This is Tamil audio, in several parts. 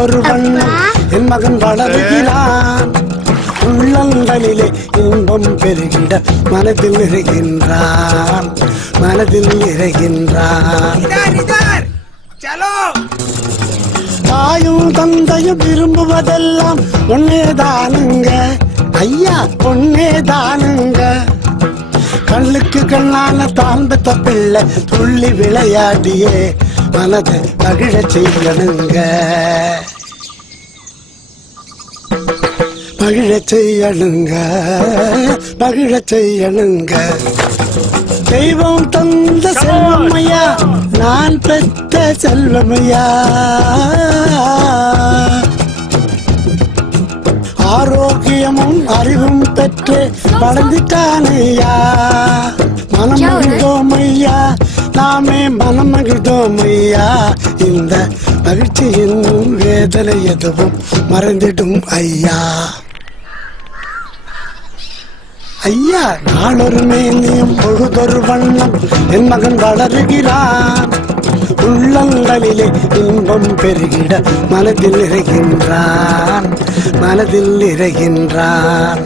பொழுதொரு வண்ணம் என் மகன் வளருகிறான். உள்ளங்களிலே இன்பம் பெருகிட மனதில் நிறைகின்றான், மனதில் நிறைகின்றான். தாயும் தந்தையும் விரும்புவதெல்லாம் ஒன்னேதானுங்க ஐயா, ஒன்னேதானுங்க. கண்ணுக்கு கண்ணான தான் பெத்த பிள்ளை துள்ளி விளையாடியே மனதை மகிழ செய்யணுங்க, மகிழ செய்யணுங்க, மகிழ செய்யணுங்க. தெய்வம் தந்த செல்வமையா, நான் பெற்ற செல்வமையா. ஆரோக்கியமும் அறிவும் பெற்று வளர்ந்துட்டானையா. மனம் மகிழ்ந்தோமையா, நாமே மனம் மகிழ்ந்தோமையா. இந்த மகிழ்ச்சியின் வேதனை எதுவும் மறந்திடும் ஐயா. ஐயா, நாளொரு மேனியும் பொழுதொரு வண்ணம் என் மகன் வளருகிறான். உள்ளங்களிலே இன்பம் பெருகிட மனதில் நிறைகின்றான், மனதில் நிறைகின்றான்.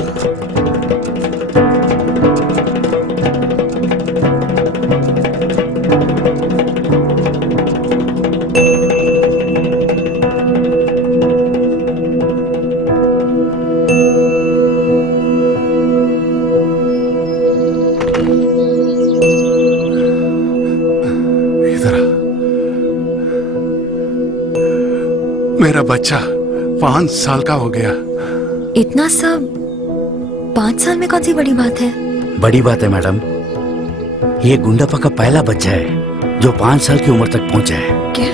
मेरा बच्चा 5 साल का हो गया। इतना सब 5 साल में कौन सी बड़ी बात है? बड़ी बात है मैडम, ये गुंडापा का पहला बच्चा है जो 5 साल की उम्र तक पहुंचा है। क्या?